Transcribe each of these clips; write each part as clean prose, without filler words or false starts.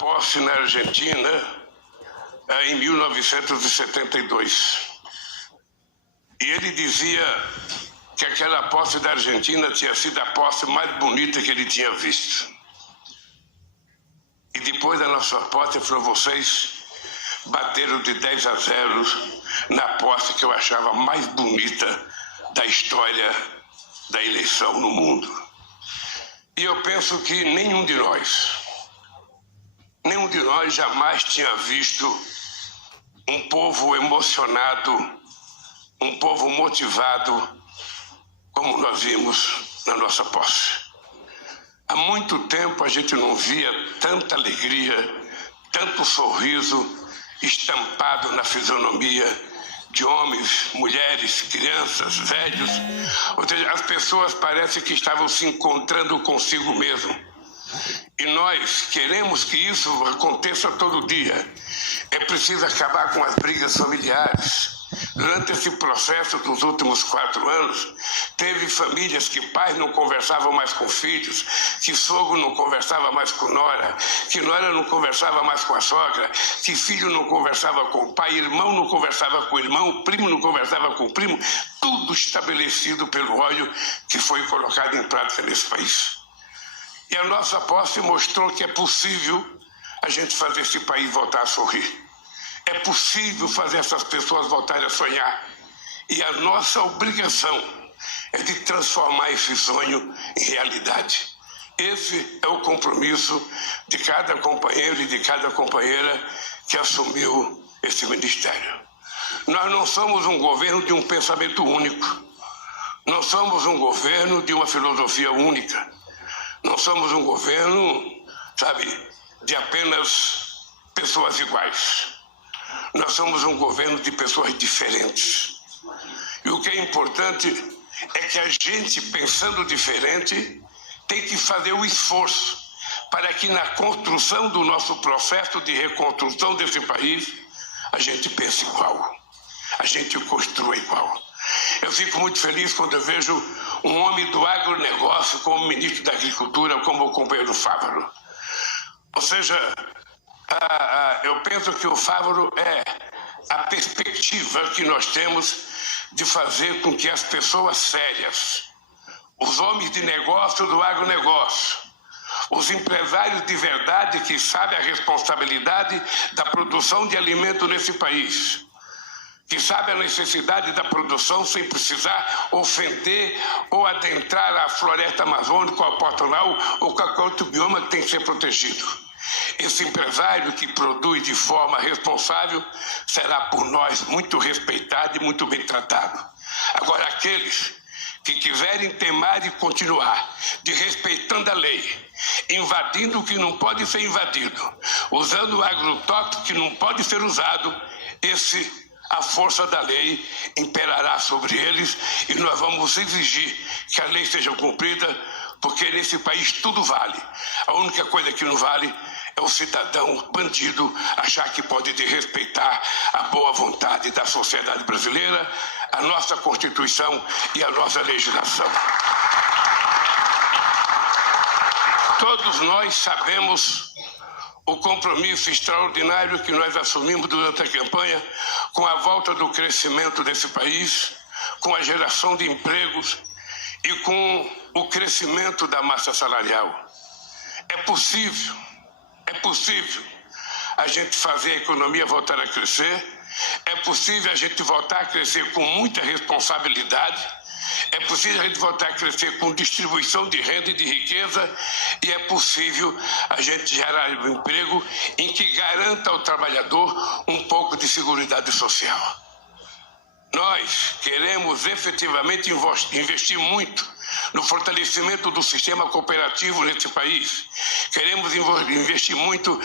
posse na Argentina em 1972. E ele dizia que aquela posse da Argentina tinha sido a posse mais bonita que ele tinha visto. E depois da nossa posse, falou, vocês bateram de 10-0 na posse que eu achava mais bonita da história da eleição no mundo. E eu penso que nenhum de nós jamais tinha visto um povo emocionado, um povo motivado, como nós vimos na nossa posse. Há muito tempo a gente não via tanta alegria, tanto sorriso estampado na fisionomia de homens, mulheres, crianças, velhos. Ou seja, as pessoas parecem que estavam se encontrando consigo mesmo. E nós queremos que isso aconteça todo dia. É preciso acabar com as brigas familiares. Durante esse processo dos últimos 4 anos, teve famílias que pais não conversavam mais com filhos, que sogro não conversava mais com nora, que nora não conversava mais com a sogra, que filho não conversava com o pai, irmão não conversava com o irmão, primo não conversava com o primo, tudo estabelecido pelo ódio que foi colocado em prática nesse país. E a nossa posse mostrou que é possível a gente fazer esse país voltar a sorrir. É possível fazer essas pessoas voltarem a sonhar. E a nossa obrigação é de transformar esse sonho em realidade. Esse é o compromisso de cada companheiro e de cada companheira que assumiu esse ministério. Nós não somos um governo de um pensamento único. Não somos um governo de uma filosofia única. Não somos um governo, de apenas pessoas iguais. Nós somos um governo de pessoas diferentes. E o que é importante é que a gente, pensando diferente, tem que fazer o esforço para que na construção do nosso processo de reconstrução desse país, a gente pense igual, a gente o construa igual. Eu fico muito feliz quando eu vejo um homem do agronegócio como ministro da Agricultura, como o companheiro Fávaro. Ou seja, eu penso que o Fávaro é a perspectiva que nós temos de fazer com que as pessoas sérias, os homens de negócio do agronegócio, os empresários de verdade que sabem a responsabilidade da produção de alimento nesse país, que sabe a necessidade da produção sem precisar ofender ou adentrar a floresta amazônica, ou a Pantanal, ou qualquer outro bioma que tem que ser protegido. Esse empresário que produz de forma responsável será por nós muito respeitado e muito bem tratado. Agora, aqueles que quiserem temar e continuar desrespeitando a lei, invadindo o que não pode ser invadido, usando o agrotóxico que não pode ser usado, a força da lei imperará sobre eles e nós vamos exigir que a lei seja cumprida, porque nesse país tudo vale. A única coisa que não vale é o cidadão bandido achar que pode desrespeitar a boa vontade da sociedade brasileira, a nossa Constituição e a nossa legislação. Todos nós sabemos o compromisso extraordinário que nós assumimos durante a campanha com a volta do crescimento desse país, com a geração de empregos e com o crescimento da massa salarial. É possível a gente fazer a economia voltar a crescer, é possível a gente voltar a crescer com muita responsabilidade, é possível a gente voltar a crescer com distribuição de renda e de riqueza e é possível a gente gerar um emprego em que garanta ao trabalhador um pouco de seguridade social. Nós queremos efetivamente investir muito no fortalecimento do sistema cooperativo nesse país. Queremos investir muito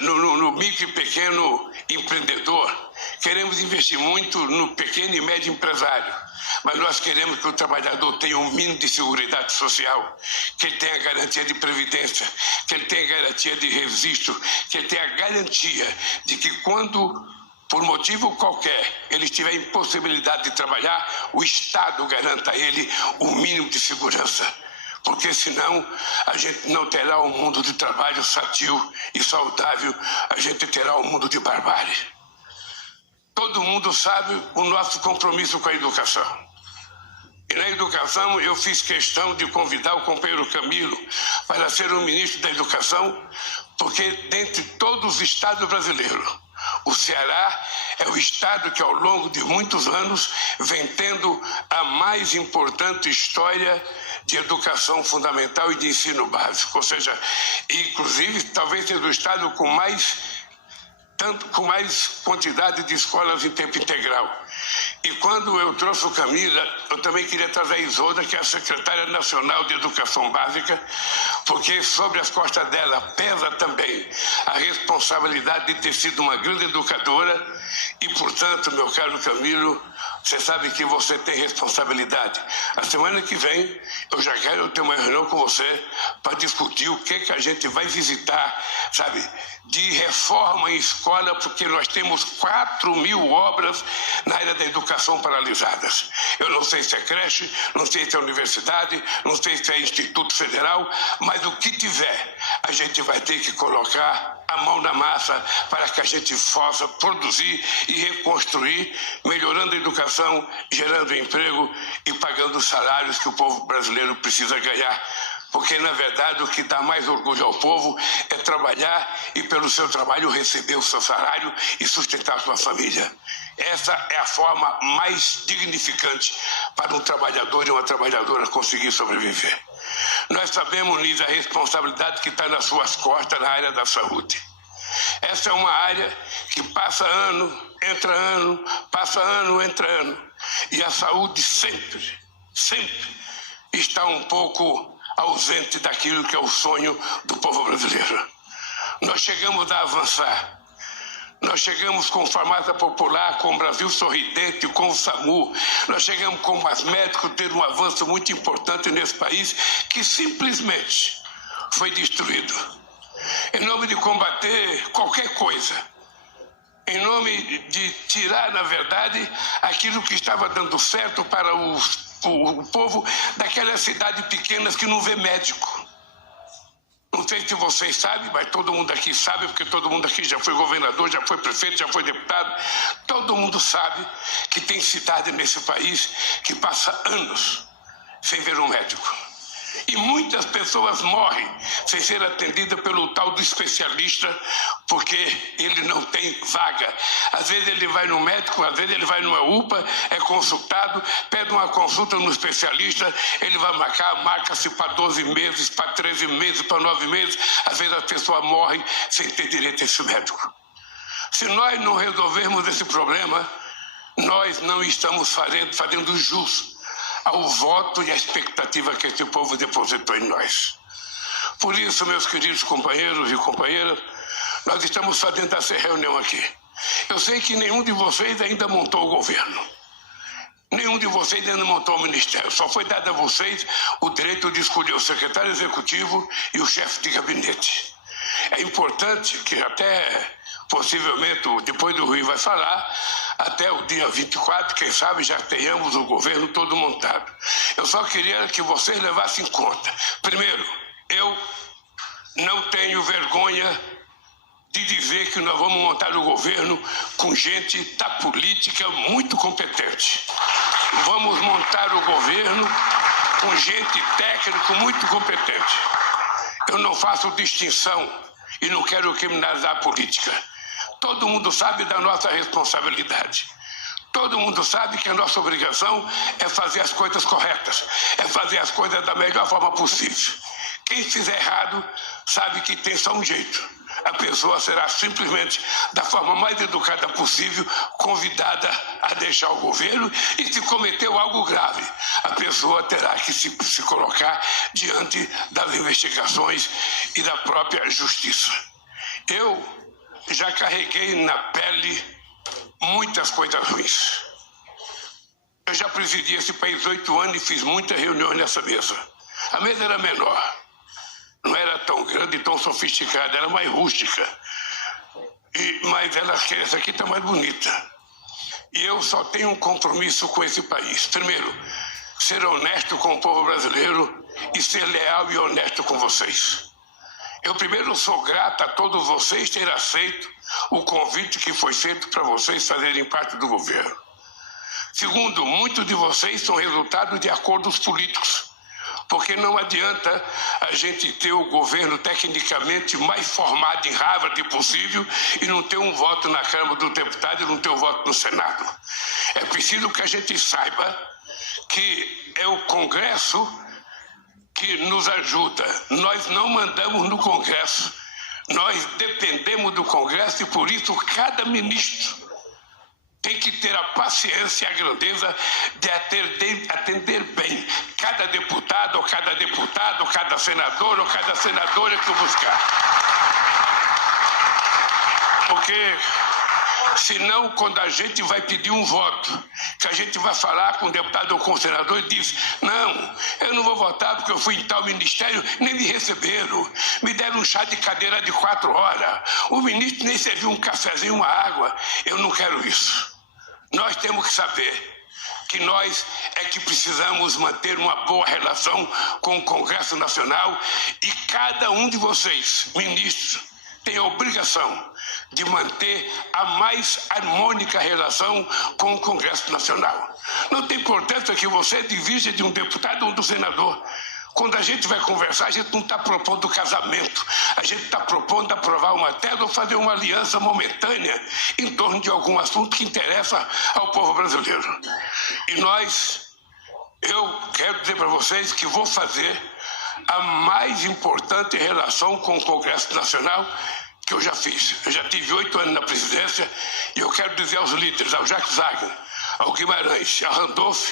no micro e pequeno empreendedor. Queremos investir muito no pequeno e médio empresário. Mas nós queremos que o trabalhador tenha um mínimo de seguridade social, que ele tenha garantia de previdência, que ele tenha garantia de registro, que ele tenha garantia de que quando, por motivo qualquer, ele estiver impossibilidade de trabalhar, o Estado garanta a ele o mínimo de segurança. porque senão a gente não terá um mundo de trabalho sadio e saudável, a gente terá um mundo de barbárie. Todo mundo sabe o nosso compromisso com a educação. E na educação eu fiz questão de convidar o companheiro Camilo para ser o ministro da Educação, porque dentre todos os estados brasileiros, o Ceará é o estado que ao longo de muitos anos vem tendo a mais importante história de educação fundamental e de ensino básico. Ou seja, inclusive talvez seja o estado com mais quantidade de escolas em tempo integral. E quando eu trouxe o Camila, eu também queria trazer a Isolda, que é a secretária nacional de Educação Básica, porque sobre as costas dela pesa também a responsabilidade de ter sido uma grande educadora e, portanto, meu caro Camilo, você sabe que você tem responsabilidade. A semana que vem eu já quero ter uma reunião com você para discutir o que a gente vai visitar, sabe, de reforma em escola, porque nós temos 4.000 obras na área da educação paralisadas. Eu não sei se é creche, não sei se é universidade, não sei se é Instituto Federal, mas o que tiver, a gente vai ter que colocar a mão na massa para que a gente possa produzir e reconstruir, melhorando a educação, gerando emprego e pagando os salários que o povo brasileiro precisa ganhar. Porque, na verdade, o que dá mais orgulho ao povo é trabalhar e, pelo seu trabalho, receber o seu salário e sustentar a sua família. Essa é a forma mais dignificante para um trabalhador e uma trabalhadora conseguir sobreviver. Nós sabemos, Liz, a responsabilidade que está nas suas costas na área da saúde. Essa é uma área que passa ano, entra ano, passa ano, entra ano. E a saúde sempre está um pouco ausente daquilo que é o sonho do povo brasileiro. Nós chegamos a avançar. Nós chegamos com farmácia popular, com o Brasil Sorridente, com o SAMU. Nós chegamos com os médicos ter um avanço muito importante nesse país que simplesmente foi destruído. Em nome de combater qualquer coisa, em nome de tirar, na verdade, aquilo que estava dando certo para o povo daquelas cidades pequenas que não vê médico. Não sei se vocês sabem, mas todo mundo aqui sabe, porque todo mundo aqui já foi governador, já foi prefeito, já foi deputado. Todo mundo sabe que tem cidade nesse país que passa anos sem ver um médico. E muitas pessoas morrem sem ser atendidas pelo tal do especialista, porque ele não tem vaga. Às vezes ele vai no médico, às vezes ele vai numa UPA, é consultado, pede uma consulta no especialista, ele vai marca-se para 12 meses, para 13 meses, para 9 meses. Às vezes a pessoa morre sem ter direito a esse médico. Se nós não resolvermos esse problema, nós não estamos fazendo jus ao voto e à expectativa que esse povo depositou em nós. Por isso, meus queridos companheiros e companheiras, nós estamos fazendo essa reunião aqui. Eu sei que nenhum de vocês ainda montou o governo. Nenhum de vocês ainda montou o ministério. Só foi dado a vocês o direito de escolher o secretário executivo e o chefe de gabinete. É importante que até, possivelmente, depois do Rui vai falar, até o dia 24, quem sabe, já tenhamos o governo todo montado. Eu só queria que vocês levassem em conta. Primeiro, eu não tenho vergonha de dizer que nós vamos montar o governo com gente da política muito competente. Vamos montar o governo com gente técnico muito competente. Eu não faço distinção e não quero criminalizar a política. Todo mundo sabe da nossa responsabilidade. Todo mundo sabe que a nossa obrigação é fazer as coisas corretas, é fazer as coisas da melhor forma possível. Quem fizer errado sabe que tem só um jeito. A pessoa será simplesmente, da forma mais educada possível, convidada a deixar o governo, e se cometeu algo grave, a pessoa terá que se colocar diante das investigações e da própria justiça. Eu já carreguei na pele muitas coisas ruins. Eu já presidi esse país 8 anos e fiz muitas reuniões nessa mesa. A mesa era menor, não era tão grande e tão sofisticada, era mais rústica. Mas essa aqui está mais bonita. E eu só tenho um compromisso com esse país. Primeiro, ser honesto com o povo brasileiro e ser leal e honesto com vocês. Eu primeiro sou grato a todos vocês terem aceito o convite que foi feito para vocês fazerem parte do governo. Segundo, muitos de vocês são resultado de acordos políticos, porque não adianta a gente ter o governo tecnicamente mais formado em Harvard possível e não ter um voto na Câmara dos Deputados e não ter um voto no Senado. É preciso que a gente saiba que é o Congresso que nos ajuda. Nós não mandamos no Congresso, nós dependemos do Congresso e por isso cada ministro tem que ter a paciência e a grandeza de atender bem cada deputado, ou cada senador, ou cada senadora que eu buscar. Porque senão, quando a gente vai pedir um voto, que a gente vai falar com o deputado ou com o senador e diz: não, eu não vou votar porque eu fui em tal ministério, nem me receberam, me deram um chá de cadeira de 4 horas, o ministro nem serviu um cafezinho, uma água. Eu não quero isso. Nós temos que saber que nós é que precisamos manter uma boa relação com o Congresso Nacional e cada um de vocês, ministros, tem a obrigação de manter a mais harmônica relação com o Congresso Nacional. Não tem importância que você divida de um deputado ou do senador. Quando a gente vai conversar, a gente não está propondo casamento. A gente está propondo aprovar uma tese ou fazer uma aliança momentânea em torno de algum assunto que interessa ao povo brasileiro. E eu quero dizer para vocês que vou fazer a mais importante relação com o Congresso Nacional que eu já fiz. Eu já tive 8 anos na presidência e eu quero dizer aos líderes, ao Jacques Wagner, ao Guimarães, a Randolph,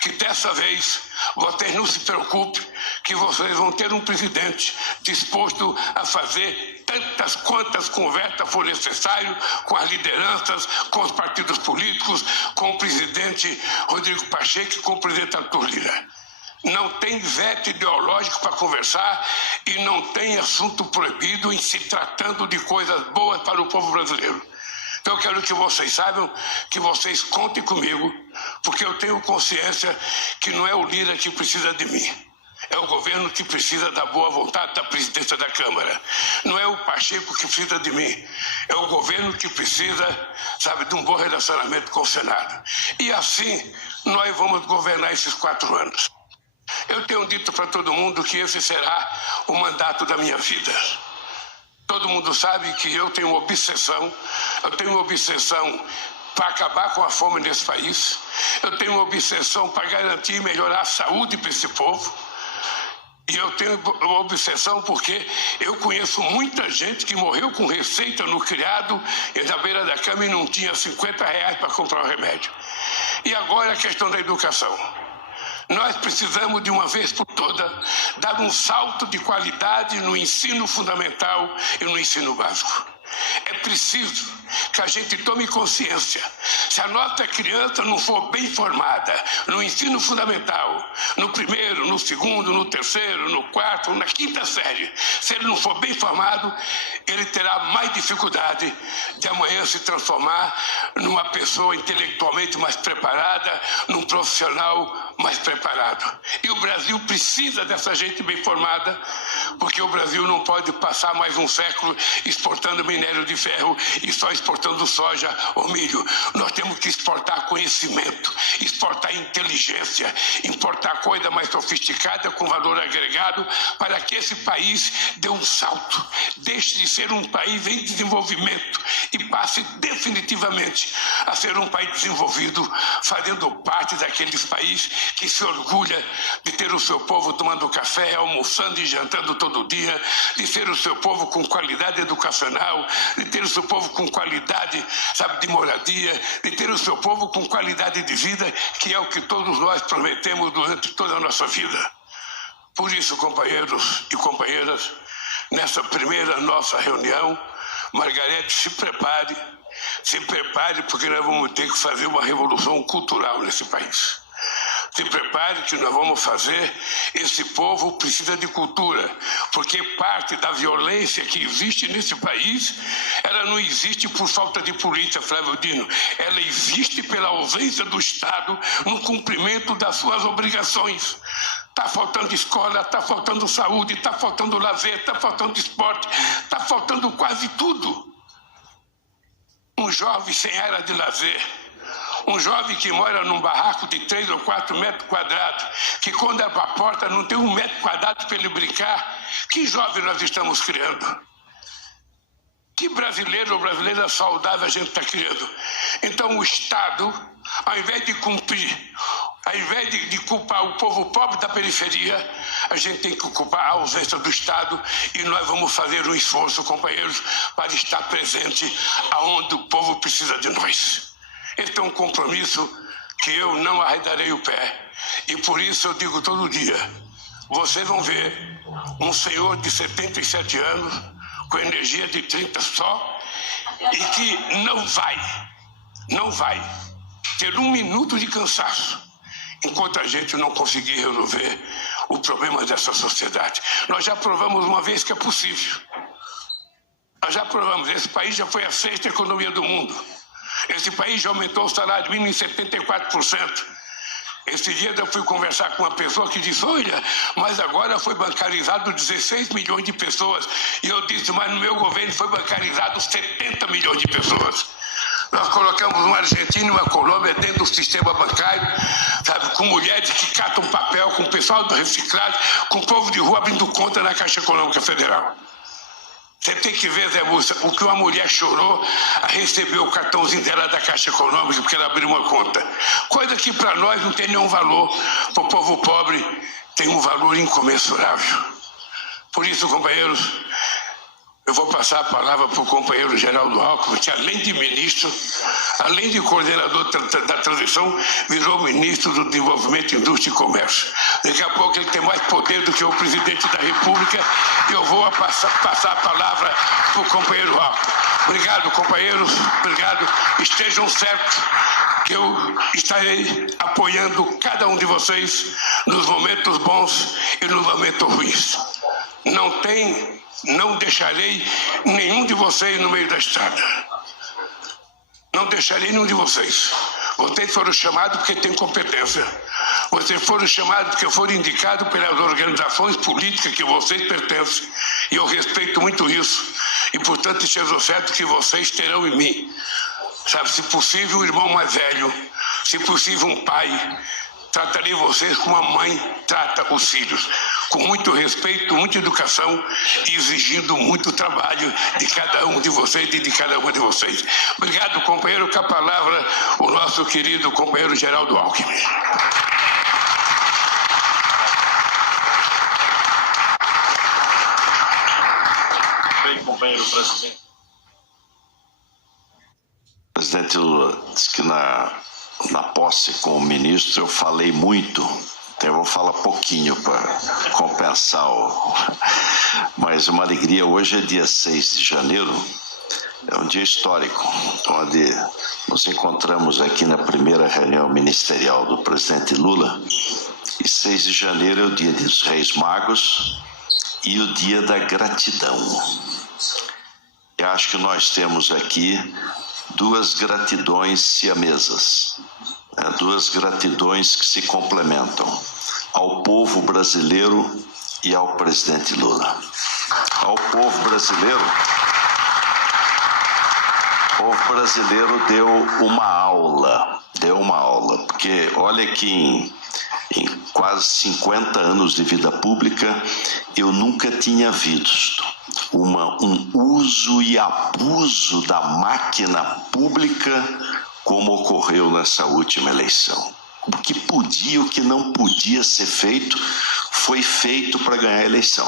que dessa vez vocês não se preocupem, que vocês vão ter um presidente disposto a fazer tantas quantas conversas for necessário com as lideranças, com os partidos políticos, com o presidente Rodrigo Pacheco e com o presidente Arthur Lira. Não tem veto ideológico para conversar e não tem assunto proibido em se tratando de coisas boas para o povo brasileiro. Então eu quero que vocês saibam que vocês contem comigo, porque eu tenho consciência que não é o Lira que precisa de mim. É o governo que precisa da boa vontade da presidência da Câmara. Não é o Pacheco que precisa de mim. É o governo que precisa, de um bom relacionamento com o Senado. E assim nós vamos governar esses 4 anos. Eu tenho dito para todo mundo que esse será o mandato da minha vida. Todo mundo sabe que eu tenho uma obsessão para acabar com a fome nesse país. Eu tenho uma obsessão para garantir e melhorar a saúde para esse povo. E eu tenho uma obsessão porque eu conheço muita gente que morreu com receita no criado e na beira da cama e não tinha R$50 para comprar o remédio. E agora a questão da educação. Nós precisamos, de uma vez por todas, dar um salto de qualidade no ensino fundamental e no ensino básico. É preciso que a gente tome consciência. Se a nossa criança não for bem formada no ensino fundamental, no primeiro, no segundo, no terceiro, no quarto, na 5ª série, se ele não for bem formado, ele terá mais dificuldade de amanhã se transformar numa pessoa intelectualmente mais preparada, num profissional mais preparado. E o Brasil precisa dessa gente bem formada, porque o Brasil não pode passar mais um século exportando minério de ferro e só exportando soja ou milho. Nós temos que exportar conhecimento, exportar inteligência, importar coisa mais sofisticada com valor agregado para que esse país dê um salto, deixe de ser um país em desenvolvimento e passe definitivamente a ser um país desenvolvido, fazendo parte daqueles países que se orgulha de ter o seu povo tomando café, almoçando e jantando todo dia, de ter o seu povo com qualidade educacional, de ter o seu povo com qualidade, de moradia, de ter o seu povo com qualidade de vida, que é o que todos nós prometemos durante toda a nossa vida. Por isso, companheiros e companheiras, nessa primeira nossa reunião, Margarete, se prepare, porque nós vamos ter que fazer uma revolução cultural nesse país. Se prepare que nós vamos fazer. Esse povo precisa de cultura, porque parte da violência que existe nesse país, ela não existe por falta de polícia, Flávio Dino. Ela existe pela ausência do Estado no cumprimento das suas obrigações. Está faltando escola, está faltando saúde, está faltando lazer, está faltando esporte, está faltando quase tudo. Um jovem sem área de lazer, um jovem que mora num barraco de 3 ou 4 metros quadrados, que quando abre a porta não tem 1 metro quadrado para ele brincar. Que jovem nós estamos criando? Que brasileiro ou brasileira saudável a gente está criando? Então o Estado, ao invés de cumprir, ao invés de culpar o povo pobre da periferia, a gente tem que culpar a ausência do Estado, e nós vamos fazer um esforço, companheiros, para estar presente aonde o povo precisa de nós. Esse é um compromisso que eu não arredarei o pé. E por isso eu digo todo dia, vocês vão ver um senhor de 77 anos, com energia de 30 só, e que não vai ter 1 minuto de cansaço, enquanto a gente não conseguir resolver o problema dessa sociedade. Nós já provamos uma vez que é possível. Nós já provamos, esse país já foi a 6ª economia do mundo. Esse país já aumentou o salário mínimo em 74%. Esse dia eu fui conversar com uma pessoa que disse, olha, mas agora foi bancarizado 16 milhões de pessoas. E eu disse, mas no meu governo foi bancarizado 70 milhões de pessoas. Nós colocamos uma Argentina e uma Colômbia dentro do sistema bancário, sabe, com mulheres que catam papel, com o pessoal do reciclado, com o povo de rua abrindo conta na Caixa Econômica Federal. Você tem que ver, Zé Múcio, o que uma mulher chorou a receber o cartãozinho dela da Caixa Econômica, porque ela abriu uma conta. Coisa que para nós não tem nenhum valor, para o povo pobre tem um valor incomensurável. Por isso, companheiros, eu vou passar a palavra para o companheiro Geraldo Alckmin, que além de ministro, além de coordenador da transição, virou ministro do Desenvolvimento, Indústria e Comércio. Daqui a pouco ele tem mais poder do que o presidente da República, e eu vou passar a palavra para o companheiro Alckmin. Obrigado, companheiros, obrigado. Estejam certos que eu estarei apoiando cada um de vocês nos momentos bons e nos momentos ruins. Não deixarei nenhum de vocês no meio da estrada. Não deixarei nenhum de vocês. Vocês foram chamados porque têm competência. Vocês foram chamados porque foram indicados pelas organizações políticas que vocês pertencem. E eu respeito muito isso. E, portanto, esteja certo que vocês terão em mim, sabe, se possível, um irmão mais velho, se possível, um pai. Tratarei vocês como a mãe trata os filhos, com muito respeito, muita educação e exigindo muito trabalho de cada um de vocês e de cada uma de vocês. Obrigado, companheiro. Com a palavra, o nosso querido companheiro Geraldo Alckmin. Bem, companheiro presidente. O presidente Lula disse que na posse com o ministro eu falei muito, então eu vou falar pouquinho para compensar mas uma alegria. Hoje é dia 6 de janeiro, é um dia histórico, onde nos encontramos aqui na primeira reunião ministerial do presidente Lula, e 6 de janeiro é o dia dos Reis Magos e o dia da gratidão. Eu acho que nós temos aqui duas gratidões siamesas, duas gratidões que se complementam, ao povo brasileiro e ao presidente Lula. Ao povo brasileiro, o povo brasileiro deu uma aula, porque olha que em quase 50 anos de vida pública, eu nunca tinha visto um uso e abuso da máquina pública como ocorreu nessa última eleição. O que podia, o que não podia ser feito, foi feito para ganhar a eleição.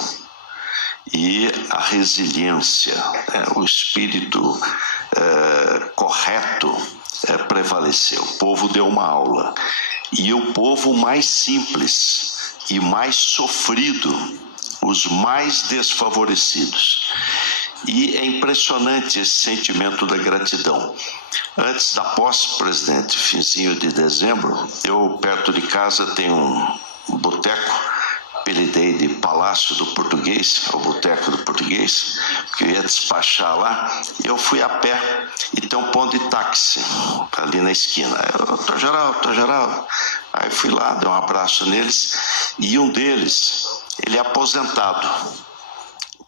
E a resiliência, o espírito correto prevaleceu. O povo deu uma aula. E o povo mais simples e mais sofrido, os mais desfavorecidos, E é impressionante esse sentimento da gratidão. Antes da posse, presidente, finzinho de dezembro, eu perto de casa tenho um boteco, apelidei de Palácio do Português, que é o Boteco do Português, que eu ia despachar lá, e eu fui a pé e tem um ponto de táxi ali na esquina. Eu, Dr. Geraldo. Aí fui lá, dei um abraço neles, e um deles, ele é aposentado.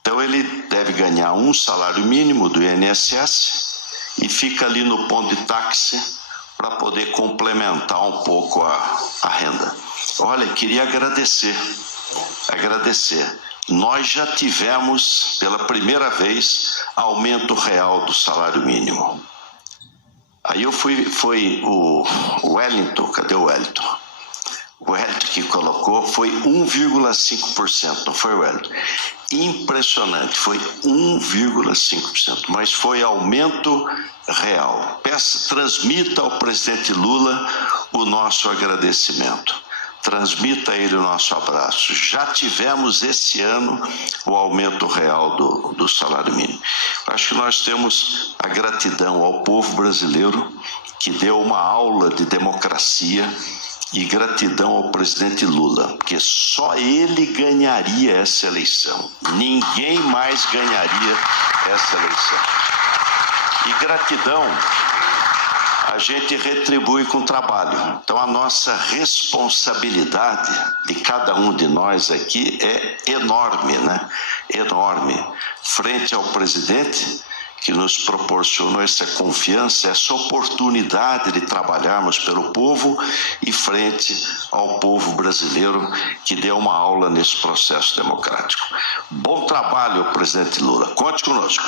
Então ele deve ganhar um salário mínimo do INSS e fica ali no ponto de táxi para poder complementar um pouco a renda. Olha, queria agradecer. Nós já tivemos, pela primeira vez, aumento real do salário mínimo. Aí foi o Wellington, cadê o Wellington? O Wellington que colocou, foi 1,5%, não foi o Wellington? Impressionante, foi 1,5%, mas foi aumento real. Transmita ao presidente Lula o nosso agradecimento. Transmita a ele o nosso abraço. Já tivemos esse ano o aumento real do salário mínimo. Acho que nós temos a gratidão ao povo brasileiro, que deu uma aula de democracia, e gratidão ao presidente Lula, porque só ele ganharia essa eleição. Ninguém mais ganharia essa eleição. E gratidão a gente retribui com trabalho. Então a nossa responsabilidade de cada um de nós aqui é enorme, né? Enorme. Frente ao presidente, que nos proporcionou essa confiança, essa oportunidade de trabalharmos pelo povo, e frente ao povo brasileiro, que deu uma aula nesse processo democrático. Bom trabalho, presidente Lula. Conte conosco.